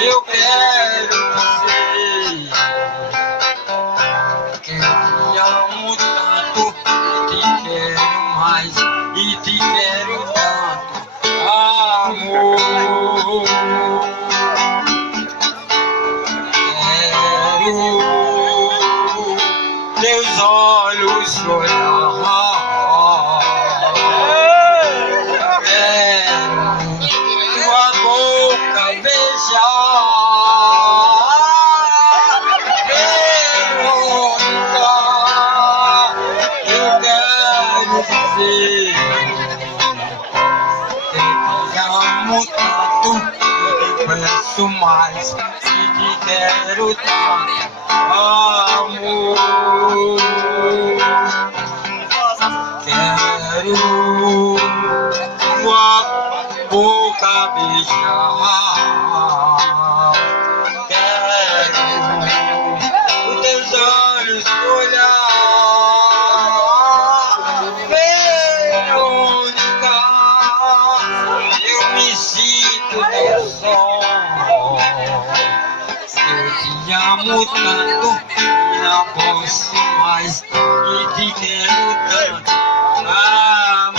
eu quero dizer que te amo tanto, e te quero mais, e te quero tanto, amor. Quero teus olhos olhar, quero tua boca beijar, Verônica, eu quero dizer que te amo tanto, te peço mais, e te quero tanto, amor. Quero tua boca beijar, quero os teus olhos olhar, Verônica, eu me sinto teu som. Eu te amo tanto, não posso mais, e te quero tanto, amor.